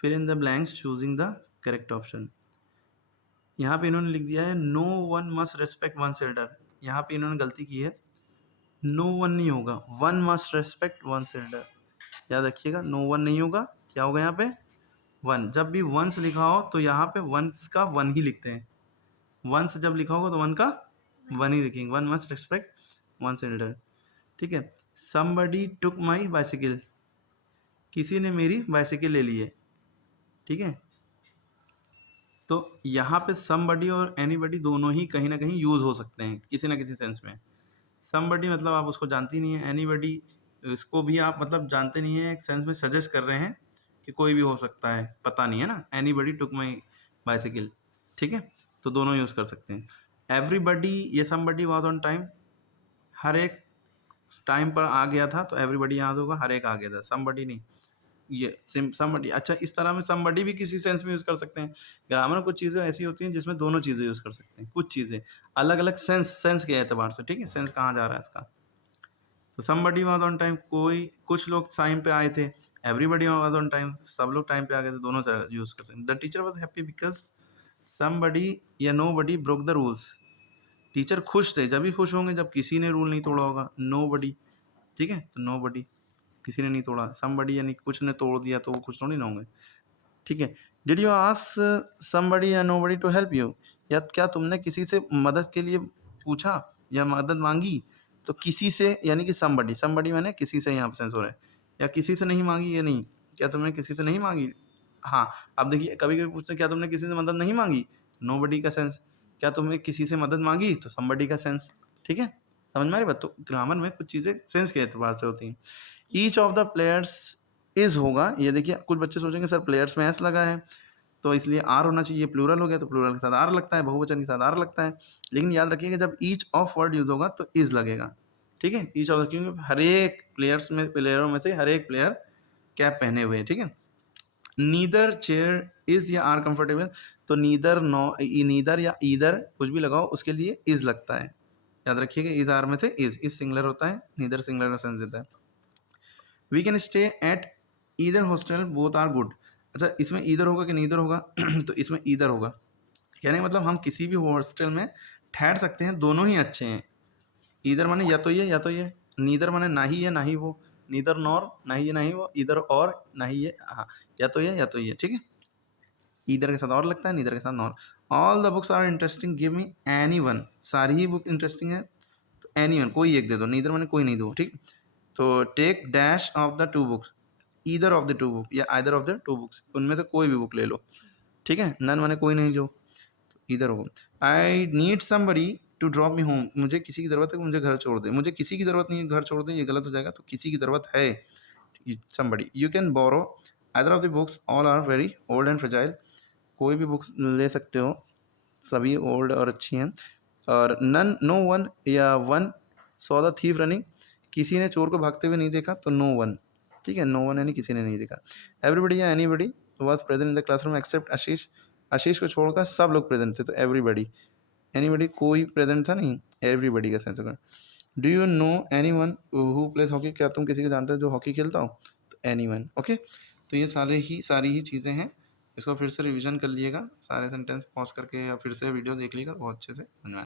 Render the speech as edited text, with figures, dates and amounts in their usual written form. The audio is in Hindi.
फिर in the blanks choosing the correct option. यहाँ पे इन्होंने लिख दिया है no one must respect one's elder. यहाँ पे इन्होंने गलती की है, नो वन नहीं होगा, one must respect one's elder. याद रखिएगा, नो वन नहीं होगा, क्या होगा यहाँ पे वन। जब भी वंस लिखा हो तो यहाँ पे वंस का वन ही लिखते हैं, वंस जब लिखा होगा तो वन का वन ही लिखेंगे, one must respect one's elder. ठीक है। समबडी टुक माई बाइसिकल, किसी ने मेरी बाइसिकल ले ली है। ठीक है। तो यहाँ पे समबडी और एनीबडी दोनों ही कहीं ना कहीं यूज़ हो सकते हैं किसी ना किसी सेंस में। समबडी मतलब आप उसको जानती नहीं है, एनीबडी इसको भी आप मतलब जानते नहीं है, एक सेंस में सजेस्ट कर रहे हैं कि कोई भी हो सकता है, पता नहीं है ना। एनीबडी टुक माई बाइसिकल। ठीक है। तो दोनों यूज़ कर सकते हैं। एवरीबडी, ये समबडी वाज ऑन टाइम, हर एक टाइम पर आ गया था, तो एवरीबडी याद होगा, हर एक आ गया था, समबडी नहीं। ये समबडी, अच्छा इस तरह में समबडी भी किसी सेंस में यूज़ कर सकते हैं। ग्रामर में कुछ चीज़ें ऐसी होती हैं जिसमें दोनों चीज़ें यूज़ कर सकते हैं, कुछ चीज़ें अलग अलग सेंस के एतबार से। ठीक है, सेंस कहाँ जा रहा है इसका। तो समबडी वाज ऑन टाइम, कोई कुछ लोग टाइम पे आए थे। एवरीबडी वाज ऑन टाइम, सब लोग टाइम पे आ गए थे, दोनों से यूज़ कर सकते हैं। The teacher was happy because somebody या nobody broke the rules. Teacher खुश थे, जब भी खुश होंगे जब किसी ने रूल नहीं तोड़ा होगा। नोबडी, ठीक है, तो नोबडी किसी ने नहीं तोड़ा। समबडी यानी कुछ ने तोड़ दिया तो वो खुश थोड़ी ना होंगे। ठीक है। डिड यू आस्क समबडी या नोबडी टू हेल्प यू, या क्या तुमने किसी से मदद के लिए पूछा या मदद मांगी। तो किसी से यानी कि समबडी, समबडी मैंने किसी से यहाँ पे सेंस हो रहा है, या किसी से नहीं मांगी या नहीं, क्या तुमने किसी से नहीं मांगी। हाँ, अब देखिए कभी कभी पूछते हैं क्या तुमने किसी से मदद नहीं मांगी, नोबडी का सेंस। क्या तुमने किसी से मदद मांगी, तो समबडी का सेंस। ठीक है, समझ में आ रही बात। तो ग्रामर में कुछ चीज़ें सेंस के एतबार से होती हैं। Each of the players is होगा, ये देखिए कुछ बच्चे सोचेंगे सर प्लेयर्स में एस लगा है तो इसलिए आर होना चाहिए, प्लूरल हो गया तो प्लूरल के साथ आर लगता है, बहुवचन के साथ आर लगता है। लेकिन याद रखिएगा जब ईच ऑफ वर्ड यूज होगा तो इज लगेगा। ठीक है, ईच ऑफ, क्योंकि हर एक प्लेयरों में से हर एक प्लेयर कैप पहने हुए हैं। ठीक है। नीदर चेयर इज या आर कंफर्टेबल, तो नीदर नीदर या ईदर कुछ भी लगाओ उसके लिए इज लगता है। याद रखिएगा इज आर में से इज सिंगलर होता है, नीदर सिंगलर का सेंस देता है। We can stay at either hostel both are good. अच्छा, इसमें ईदर होगा कि नीदर होगा तो इसमें ईदर होगा, यानी मतलब हम किसी भी हॉस्टल में ठहर सकते हैं, दोनों ही अच्छे हैं। ईदर माने या तो ये या तो ये, नीदर माने ना ही ये ना ही वो, नीदर नॉर ना ही ये ना ही वो, इधर और ना ही ये, हाँ, या तो ये या तो ये। ठीक है, ईदर के साथ और लगता है, नीदर के साथ nor. All the books are interesting, give me any one, सारी ही बुक इंटरेस्टिंग है तो एनी वन कोई एक दे दो, नीदर माने कोई नहीं दो। ठीक, तो take dash of the two books, either of the two book या either of the two books, उनमें से कोई भी बुक ले लो। ठीक है, नन माने कोई नहीं लो, इधर हो। I need somebody to drop me home, मुझे किसी की ज़रूरत है कि मुझे घर छोड़ दे। मुझे किसी की ज़रूरत नहीं है घर छोड़ दे, ये गलत हो जाएगा, तो किसी की ज़रूरत है somebody. You can borrow either of the books, all are very old and fragile, कोई भी बुक्स ले सकते हो, सभी ओल्ड और अच्छी हैं। और नन नो वन या one saw the thief running, किसी ने चोर को भागते हुए नहीं देखा, तो नो वन। ठीक है, नो वन यानी किसी ने नहीं देखा। एवरीबडी या anybody was present in the classroom except Ashish, Ashish को छोड़कर सब लोग प्रेजेंट थे, तो एवरीबडी। एनीबडी कोई प्रेजेंट था नहीं, एवरीबडी का सेंस होगा। Do you know any one who plays hockey, क्या तुम किसी को जानते हो जो हॉकी खेलता हो, तो एनी वन। ओके, तो ये सारी ही चीज़ें हैं, इसको फिर से रिवीजन कर लिएगा, सारे सेंटेंस पॉज करके या फिर से वीडियो देख लीजिएगा, बहुत अच्छे से समझ में